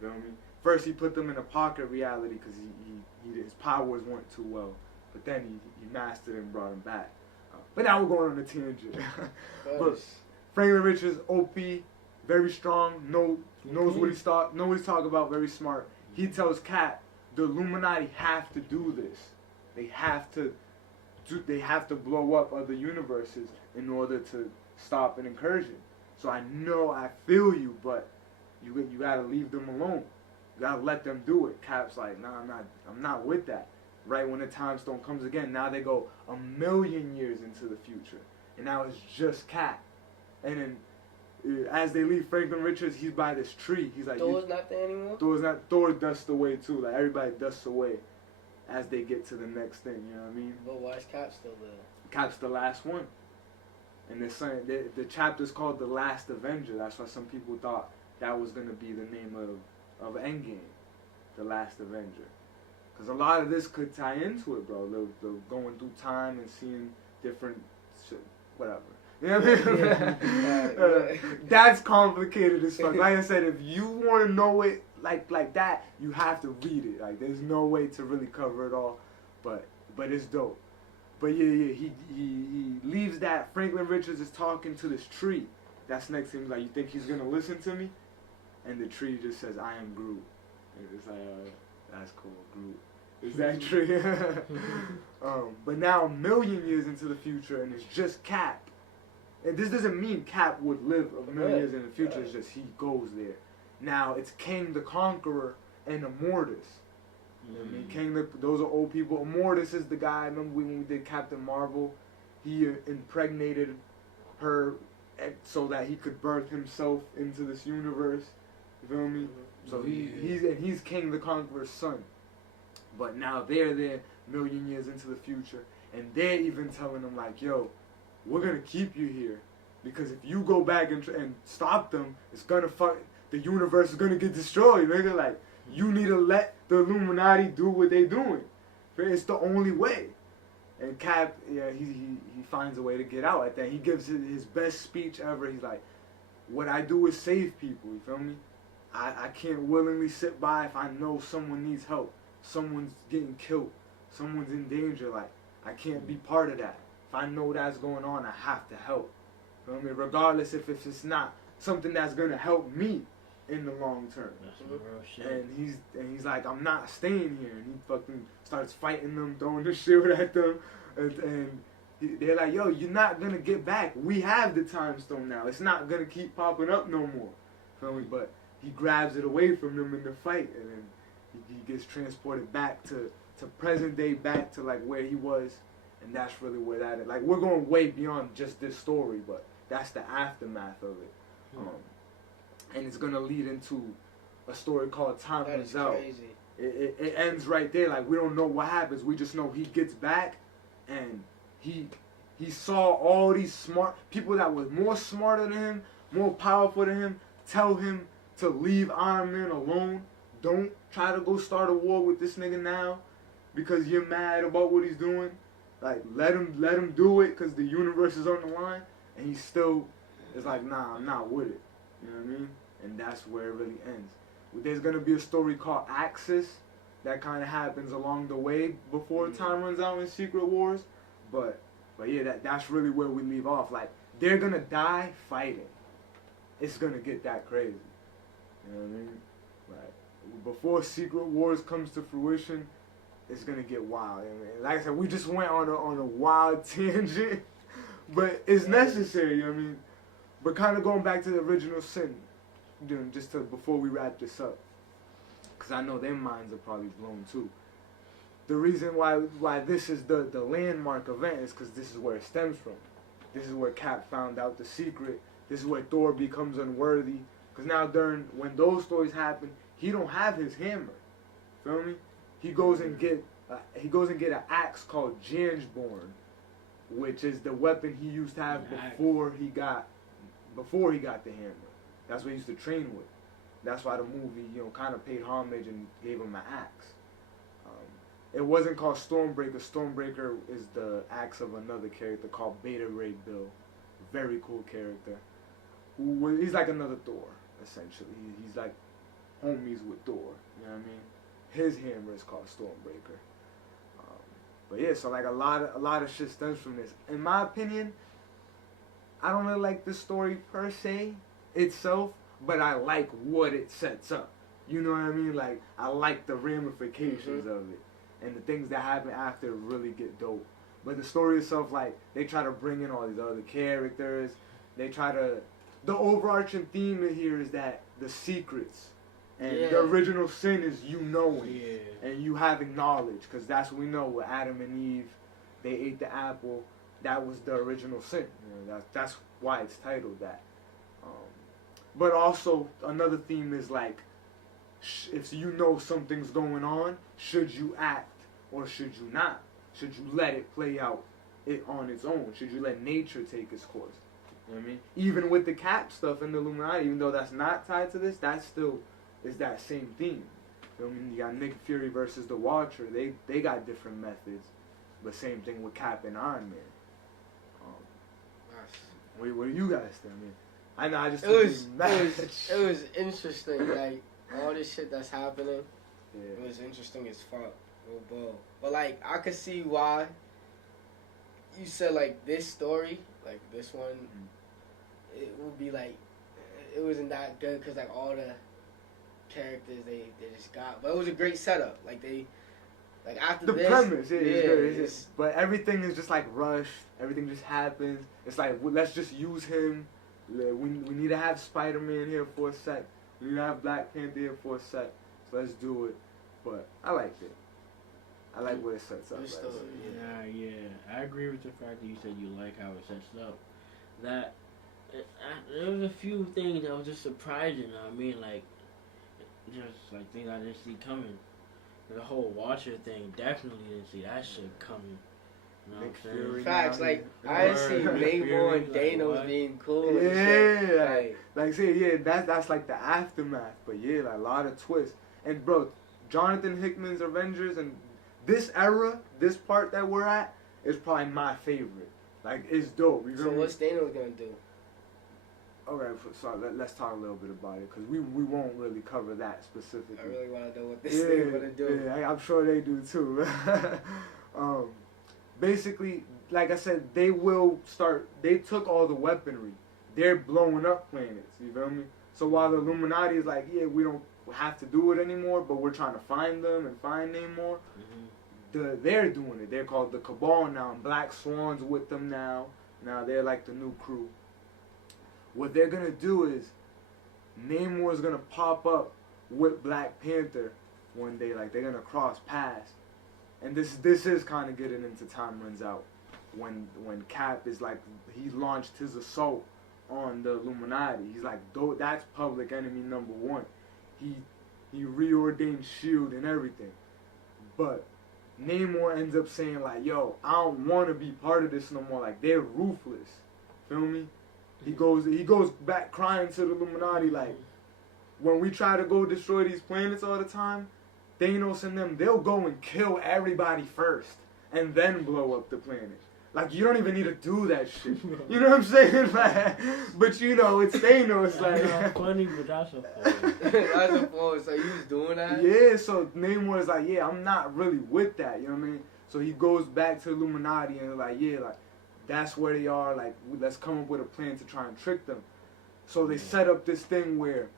You know what I mean? First he put them in a pocket reality because his powers weren't too well, but then he mastered and brought them back. But now we're going on a tangent. But Franklin Richards, OP, very strong, knows what he's talking about, very smart. He tells Cap, the Illuminati have to do this. They have to blow up other universes in order to stop an incursion. So I feel you, but you gotta leave them alone. You gotta let them do it. Cap's like, nah, I'm not with that. Right when the time stone comes again, now they go 1,000,000 years into the future, and now it's just Cap. And then as they leave Franklin Richards, he's by this tree. He's like, Thor's not there anymore? Thor dusts away too. Like everybody dusts away as they get to the next thing, you know what I mean? But why is Cap still there? Cap's the last one. And they're saying the chapter's called The Last Avenger. That's why some people thought that was going to be the name of Endgame, The Last Avenger. Because a lot of this could tie into it, bro. They're going through time and seeing different shit, whatever. You know what I mean? That's complicated as fuck. Like I said, if you want to know it like that, you have to read it. Like, there's no way to really cover it all, but it's dope. But yeah, he leaves that. Franklin Richards is talking to this tree that's next to him. Like, you think he's gonna listen to me? And the tree just says, "I am Groot." And it's like, that's cool, Groot. Is that tree? But now 1,000,000 years into the future, and it's just Cap. And this doesn't mean Cap would live 1,000,000 years in the future. It's just he goes there. Now it's King the Conqueror and Immortus. You know what I mean? Those are old people. Immortus is the guy. Remember when we did Captain Marvel? He impregnated her so that he could birth himself into this universe. You feel me? So he's King the Conqueror's son. But now they're there 1,000,000 years into the future, and they're even telling him like, "Yo, we're gonna keep you here because if you go back and stop them, it's gonna the universe is gonna get destroyed, nigga. Like, you need to let the Illuminati do what they doing. It's the only way." And Cap, he finds a way to get out at that. He gives his best speech ever. He's like, "What I do is save people, you feel me? I can't willingly sit by if I know someone needs help. Someone's getting killed. Someone's in danger. Like, I can't be part of that. If I know that's going on, I have to help. You feel me? Regardless if it's not something that's going to help me in the long term." That's some real shit. And he's like, "I'm not staying here." And he fucking starts fighting them, throwing the shield at them. And they're like, "Yo, you're not going to get back. We have the time stone now. It's not going to keep popping up no more." Feel me? But he grabs it away from them in the fight. And then he gets transported back to present day, back to like where he was And that's really where that is. Like, we're going way beyond just this story, but that's the aftermath of it. And it's going to lead into a story called Time Runs Out. Crazy. It ends right there. Like, we don't know what happens. We just know he gets back, and he saw all these smart people that were more smarter than him, more powerful than him, tell him to leave Iron Man alone. Don't try to go start a war with this nigga now because you're mad about what he's doing. Like, let him do it because the universe is on the line. And he still is like, nah, I'm not with it. You know what I mean? And that's where it really ends. There's going to be a story called Axis that kind of happens along the way before Time Runs Out in Secret Wars. But yeah, that's really where we leave off. Like, they're going to die fighting. It's going to get that crazy. You know what I mean? Like, before Secret Wars comes to fruition, it's going to get wild. I mean, like I said, we just went on a wild tangent. But it's necessary, you know what I mean? But kind of going back to the original sin, just before we wrap this up, because I know their minds are probably blown too. The reason why this is the landmark event is because this is where it stems from. This is where Cap found out the secret. This is where Thor becomes unworthy. Because now when those stories happen, he don't have his hammer. Feel me? He goes and get an axe called Jangeborn, which is the weapon he used to have before he got the hammer. That's what he used to train with. That's why the movie, kind of paid homage and gave him an axe. It wasn't called Stormbreaker. Stormbreaker is the axe of another character called Beta Ray Bill. Very cool character. He's like another Thor, essentially. He's like homies with Thor. You know what I mean? His hammer is called Stormbreaker. But yeah, so like a lot of shit stems from this. In my opinion, I don't really like the story per se itself, but I like what it sets up. You know what I mean? Like, I like the ramifications of it. And the things that happen after really get dope. But the story itself, like, they try to bring in all these other characters. The overarching theme in here is that the secrets. And the original sin is you knowing. And you having knowledge. Because that's what we know with Adam and Eve. They ate the apple. That was the original sin. That's why it's titled that. But also, another theme is like, if you know something's going on, should you act or should you not? Should you let it play out on its own? Should you let nature take its course? You know what I mean? Even with the Cap stuff and the Illuminati, even though that's not tied to this, that still is that same theme. You know what I mean? You got Nick Fury versus the Watcher. They got different methods, but same thing with Cap and Iron Man. What do you guys think? I mean, I know I just it was interesting, like all this shit that's happening. Yeah. It was interesting as fuck. But like I could see why you said like this story, like this one, it would be like it wasn't that good because like all the characters they just got, but it was a great setup. Like after the this, premise, is good. But everything is just like rushed. Everything just happens. It's like, let's just use him. We need to have Spider-Man here for a sec. We need to have Black Panther here for a sec. So let's do it. But I liked it. I like what it sets up. Yeah. I agree with the fact that you said you like how it sets it up. That there was a few things that was just surprising. I mean, like just like things I didn't see coming. The whole Watcher thing, definitely didn't see that shit coming. You know what I'm saying? Fury, facts, like I didn't see Namor and Thanos being cool. And shit. That's like the aftermath. But yeah, like a lot of twists. And bro, Jonathan Hickman's Avengers and this era, this part that we're at, is probably my favorite. Like, it's dope. You so what's Thanos gonna do? Okay, so let's talk a little bit about it, because we won't really cover that specifically. I really want to know what this thing's gonna do. Yeah, I'm sure they do too. Basically, like I said, they took all the weaponry. They're blowing up planets, you feel me? So while the Illuminati is like, yeah, we don't have to do it anymore, but we're trying to find them and find Namor, they're doing it. They're called the Cabal now, and Black Swan's with them now. Now they're like the new crew. What they're going to do is Namor's going to pop up with Black Panther one day. Like, they're going to cross paths. And this is kind of getting into Time Runs Out. when Cap is like, he launched his assault on the Illuminati. He's like, that's public enemy number one. He reordained SHIELD and everything. But Namor ends up saying like, yo, I don't want to be part of this no more. Like, they're ruthless. Feel me? He goes back crying to the Illuminati like, when we try to go destroy these planets all the time, Thanos and them, they'll go and kill everybody first and then blow up the planet. Like, you don't even need to do that shit. You know what I'm saying? Like, but you know, it's Thanos. Like, that's funny, but that's a fool. That's a fool. So he was doing that? Yeah, so Namor is like, yeah, I'm not really with that. You know what I mean? So he goes back to Illuminati and like, yeah, like, that's where they are. Like, let's come up with a plan to try and trick them. So they set up this thing where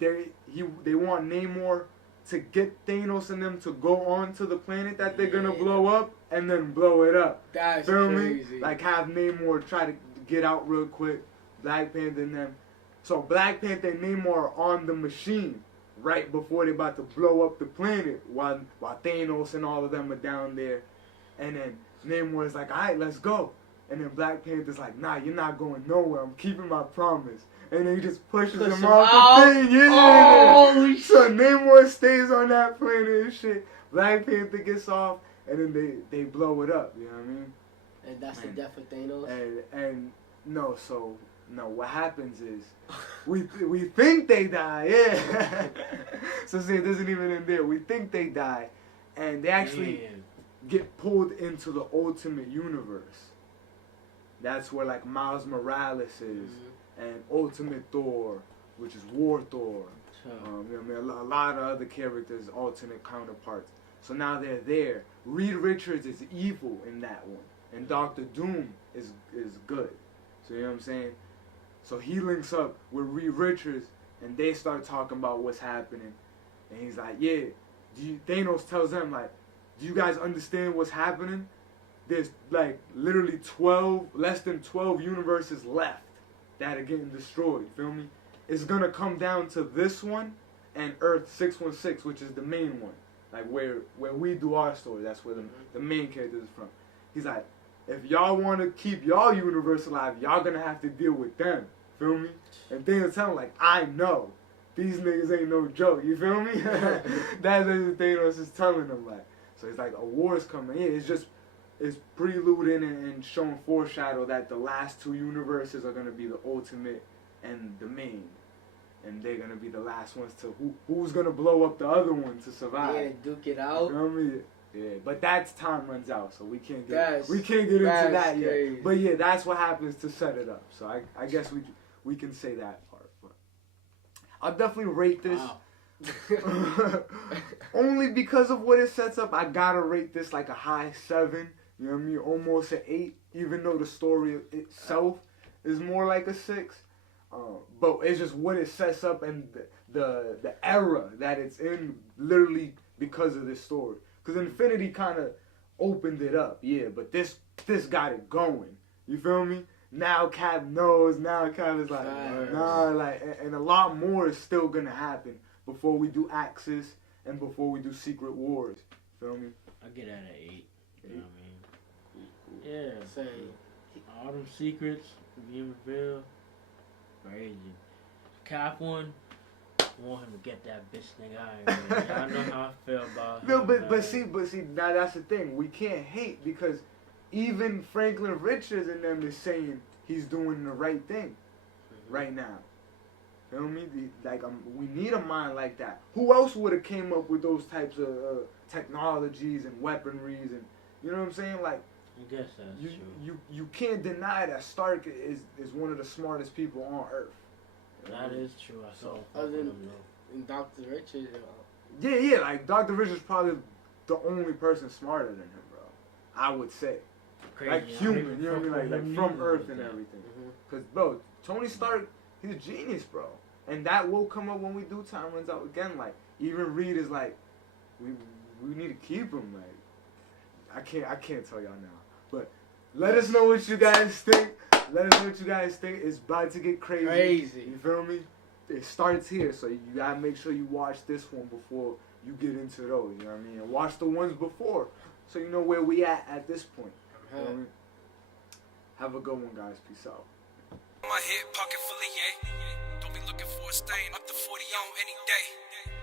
they want Namor to get Thanos and them to go on to the planet that they're gonna blow up and then blow it up. That's Feel crazy. me? Like, have Namor try to get out real quick, Black Panther and them. So Black Panther and Namor are on the machine right before they're about to blow up the planet while Thanos and all of them are down there. And then Namor is like, alright, let's go. And then Black Panther's like, nah, you're not going nowhere. I'm keeping my promise. And then he just pushes him off the thing. Yeah. So Namor stays on that planet and shit. Black Panther gets off, and then they blow it up. You know what I mean? And that's the death of Thanos? And no, what happens is, we think they die, yeah. So see, it doesn't even end there. We think they die, and they actually get pulled into the Ultimate Universe. That's where like Miles Morales is, and Ultimate Thor, which is War Thor. You know what I mean? A lot of other characters, alternate counterparts. So now they're there. Reed Richards is evil in that one, and Doctor Doom is good. So you know what I'm saying? So he links up with Reed Richards, and they start talking about what's happening. And he's like, yeah. Thanos tells them, like, do you guys understand what's happening? There's like literally less than 12 universes left that are getting destroyed. Feel me? It's gonna come down to this one and Earth 616, which is the main one. Like where we do our story. That's where the main character is from. He's like, if y'all want to keep y'all universe alive, y'all gonna have to deal with them. Feel me? And Thanos tell him like, I know. These niggas ain't no joke. You feel me? That's what Thanos is telling them. Like, so it's like a war's coming. Yeah, it's preluding and showing foreshadow that the last two universes are gonna be the ultimate and the main. And they're gonna be the last ones to who's gonna blow up the other one to survive. Yeah, duke it out. You know what I mean? Yeah, but that's time runs out, so we can't get into that crazy. yet. But yeah, that's what happens to set it up. So I guess we can say that part. But I'll definitely rate this. Wow. Only because of what it sets up. I gotta rate this like a high 7. You know what I mean? Almost an 8, even though the story itself is more like a 6. But it's just what it sets up and the era that it's in, literally because of this story. Because Infinity kind of opened it up, yeah, but this got it going. You feel me? Now Cap knows. Now Cap is like, nah, like, and a lot more is still gonna happen before we do Axis and before we do Secret Wars. Feel me? I get at an 8. You know what I mean? Yeah. Same. All them secrets being revealed. Crazy. Cap one, I want him to get that bitch nigga out of here. I know how I feel about him. No, but see, now that's the thing. We can't hate because even Franklin Richards and them is saying he's doing the right thing right now. You know what I mean? We need a mind like that. Who else would have came up with those types of technologies and weaponries and, you know what I'm saying? Like, I guess that's true. You can't deny that Stark is one of the smartest people on Earth. That is true. I saw other than Dr. Richards. Yeah, like Dr. Richards probably the only person smarter than him, bro. I would say. Crazy. Like human, you know what I mean? Like from Earth and everything. Because, bro, Tony Stark, he's a genius, bro. And that will come up when we do Time Runs Out again. Like, even Reed is like, we need to keep him. Like, I can't tell y'all now. But let us know what you guys think. Let us know what you guys think. It's about to get crazy. You feel me? It starts here, so you gotta make sure you watch this one before you get into those. You know what I mean? And watch the ones before, so you know where we at this point. You know what I mean? Have a good one, guys. Peace out. My hip pocket full of yay. Don't be looking for a stain. Up to 40 on any day.